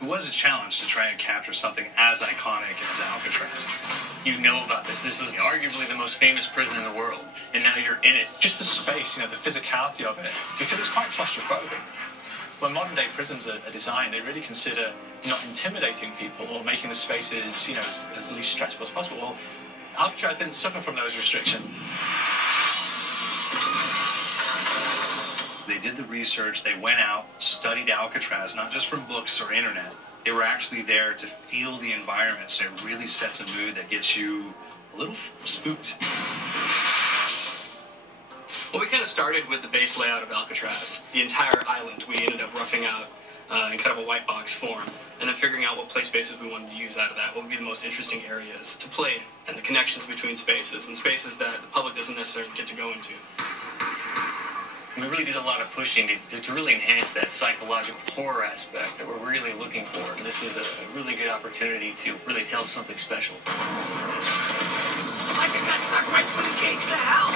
It was a challenge to try and capture something as iconic as Alcatraz. You know about this. This is arguably the most famous prison in the world, and now you're in it. Just the space, the physicality of it, because it's quite claustrophobic. When modern-day prisons are designed, they really consider not intimidating people or making the spaces, as least stressful as possible. Well, Alcatraz didn't suffer from those restrictions. They did the research, they went out, studied Alcatraz, not just from books or internet. They were actually there to feel the environment, so it really sets a mood that gets you a little spooked. Well, we kind of started with the base layout of Alcatraz. The entire island we ended up roughing out in kind of a white box form, and then figuring out what play spaces we wanted to use out of that, what would be the most interesting areas to play in, and the connections between spaces, and spaces that the public doesn't necessarily get to go into. We really did a lot of pushing to really enhance that psychological horror aspect that we're really looking for, and this is a really good opportunity to really tell something special. I think that's not right through the gates to hell!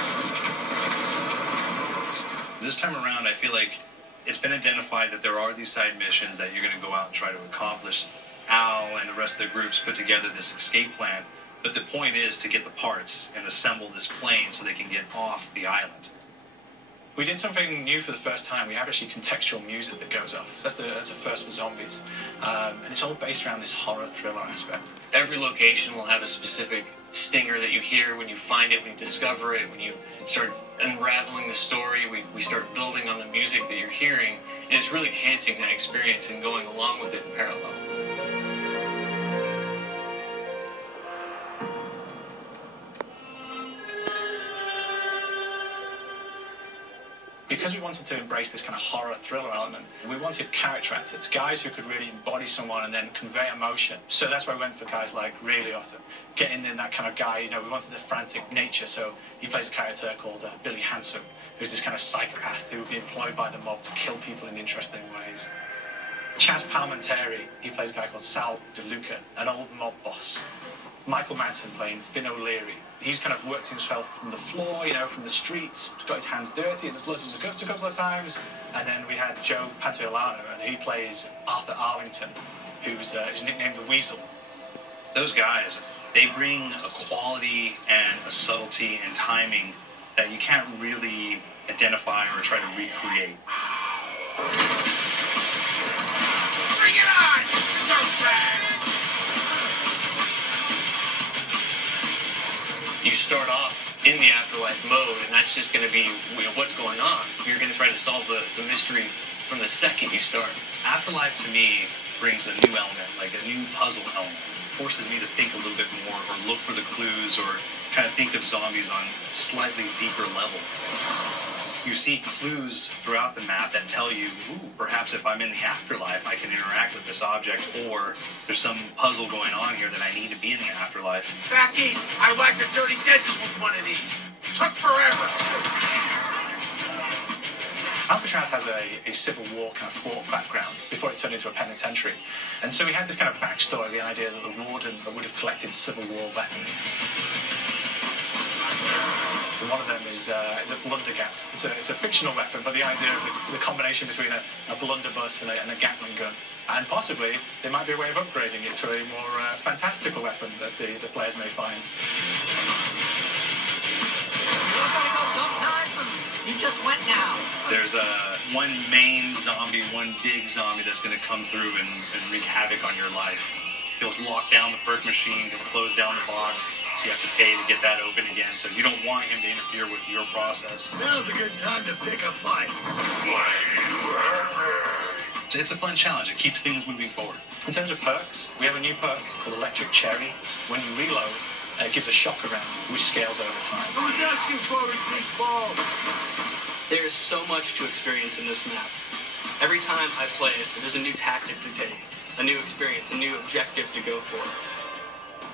This time around, I feel like it's been identified that there are these side missions that you're going to go out and try to accomplish. Al and the rest of the groups put together this escape plan, but the point is to get the parts and assemble this plane so they can get off the island. We did something new for the first time. We have actually contextual music that goes off. So that's the first for zombies. And it's all based around this horror thriller aspect. Every location will have a specific stinger that you hear when you find it, when you discover it, when you start unraveling the story, we start building on the music that you're hearing, and it's really enhancing that experience and going along with it in parallel. Because we wanted to embrace this kind of horror thriller element, we wanted character actors, guys who could really embody someone and then convey emotion. So that's why we went for guys like Ray Liotta, getting in that kind of guy, we wanted a frantic nature. So he plays a character called Billy Handsome, who's this kind of psychopath who would be employed by the mob to kill people in interesting ways. Chaz Palminteri, he plays a guy called Sal DeLuca, an old mob boss. Michael Madsen playing Finn O'Leary. He's kind of worked himself from the floor, from the streets, got his hands dirty and there's blood in the guts a couple of times. And then we had Joe Pantoliano, and he plays Arthur Arlington, who's nicknamed the Weasel. Those guys, they bring a quality and a subtlety and timing that you can't really identify or try to recreate. Bring it on! Go fast! You start off in the afterlife mode, and that's just going to be what's going on. You're going to try to solve the mystery from the second you start. Afterlife, to me, brings a new element, like a new puzzle element. Forces me to think a little bit more, or look for the clues, or kind of think of zombies on a slightly deeper level. You see clues throughout the map that tell you, perhaps if I'm in the afterlife, I can interact with this object, or there's some puzzle going on here that I need to be in the afterlife. Back east, I whacked a dirty dentist with one of these. Took forever. Alcatraz has a Civil War kind of fort background before it turned into a penitentiary. And so we had this kind of backstory, the idea that the warden would have collected Civil War weaponry. And one of them is a blundergat. It's a fictional weapon, but the idea of the combination between a blunderbuss and a Gatling gun. And possibly, there might be a way of upgrading it to a more fantastical weapon that the players may find. You just went down. There's one main zombie, one big zombie that's going to come through and wreak havoc on your life. He'll lock down the perk machine, he'll close down the box, so you have to pay to get that open again. So you don't want him to interfere with your process. Now's a good time to pick a fight. It's a fun challenge. It keeps things moving forward. In terms of perks, we have a new perk called Electric Cherry. When you reload, it gives a shock around, which scales over time. Who's asking for these balls? There's so much to experience in this map. Every time I play it, there's a new tactic to take, a new experience, a new objective to go for.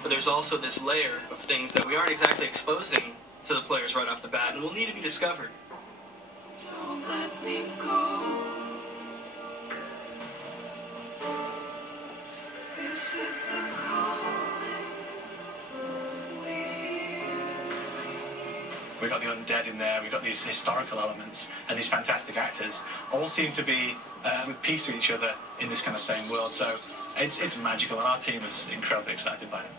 But there's also this layer of things that we aren't exactly exposing to the players right off the bat and will need to be discovered. So let me go. Is it the calling? We've got the undead in there, we've got these historical elements, and these fantastic actors all seem to be with peace with each other in this kind of same world. So It's magical, and our team is incredibly excited by it.